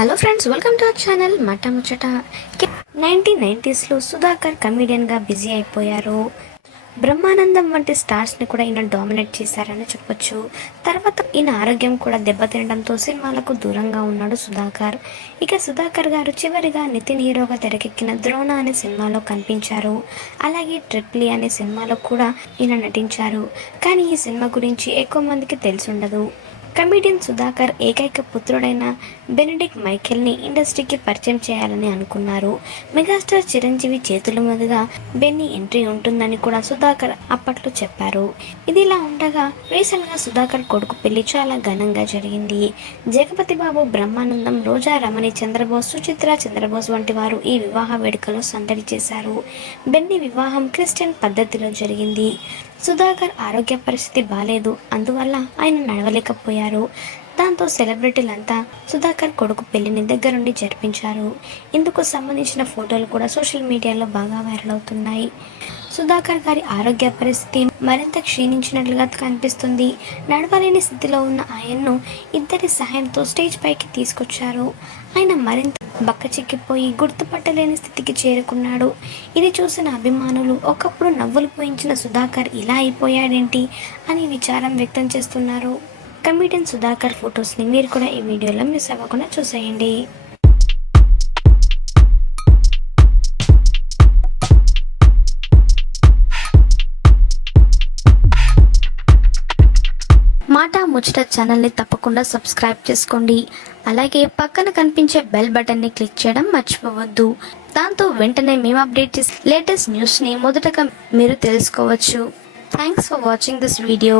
Hello friends welcome to our channel మట్ట ముచ్చట nineteen నైంటీస్లో సుధాకర్ కమీడియన్గా బిజీ అయిపోయారు. బ్రహ్మానందం వంటి స్టార్స్ని కూడా ఈయన డామినేట్ చేశారని చెప్పొచ్చు. తర్వాత ఈయన ఆరోగ్యం కూడా దెబ్బతినడంతో సినిమాలకు దూరంగా ఉన్నాడు సుధాకర్. ఇక సుధాకర్ గారు చివరిగా నితిన్ హీరోగా తెరకెక్కిన ద్రోణ అనే సినిమాలో కనిపించారు. అలాగే ట్రిప్లీ అనే సినిమాలో కూడా ఈయన నటించారు. కానీ ఈ సినిమా గురించి ఎక్కువ మందికి తెలిసి ఉండదు. కమిడియన్ సుధాకర్ ఏకైక పుత్రుడైన బెనడిక్ మైఖేల్ని ఇండస్ట్రీకి పరిచయం చేయాలని అనుకున్నారు. మెగాస్టార్ చిరంజీవి చేతుల మీదుగా బెన్నీ ఎంట్రీ ఉంటుందని కూడా సుధాకర్ అప్పట్లో చెప్పారు. ఇది ఇలా ఉండగా రీసెంట్గా సుధాకర్ కొడుకు పెళ్ళి చాలా ఘనంగా జరిగింది. జగపతి బాబు బ్రహ్మానందం రోజా రమణి చంద్రబోస్ సుచిత్ర చంద్రబోస్ వంటి వారు ఈ వివాహ వేడుకలో సందడి చేశారు. బెన్నీ వివాహం క్రిస్టియన్ పద్ధతిలో జరిగింది. సుధాకర్ ఆరోగ్య పరిస్థితి బాగాలేదు అందువల్ల ఆయన నడవలేకపోయారు. దాంతో సెలబ్రిటీలంతా సుధాకర్ కొడుకు పెళ్ళిని దగ్గరుండి జరిపించారు. ఇందుకు సంబంధించిన ఫోటోలు కూడా సోషల్ మీడియాలో బాగా వైరల్ అవుతున్నాయి. సుధాకర్ గారి ఆరోగ్య పరిస్థితి మరింత క్షీణించినట్లుగా కనిపిస్తుంది. నడవలేని స్థితిలో ఉన్న ఆయన్ను ఇద్దరి సహాయంతో స్టేజ్ పైకి తీసుకొచ్చారు. ఆయన మరింత బక్కచిక్కిపోయి గుర్తుపట్టలేని స్థితికి చేరుకున్నాడు. ఇది చూసిన అభిమానులు ఒకప్పుడు నవ్వులు పోయించిన సుధాకర్ ఇలా అయిపోయాడేంటి అని విచారం వ్యక్తం చేస్తున్నారు. కమిడియన్ సుధాకర్ ఫొటోస్ని మీరు కూడా ఈ వీడియోలో మిస్ అవ్వకుండా చూసేయండి. మాట ముచ్చట ఛానల్ని తప్పకుండా సబ్స్క్రైబ్ చేసుకోండి. అలాగే పక్కన కనిపించే బెల్ బటన్ని క్లిక్ చేయడం మర్చిపోవద్దు. దాంతో వెంటనే మేము అప్డేట్ చేసే లేటెస్ట్ న్యూస్ని మొదటగా మీరు తెలుసుకోవచ్చు. Thanks for watching this video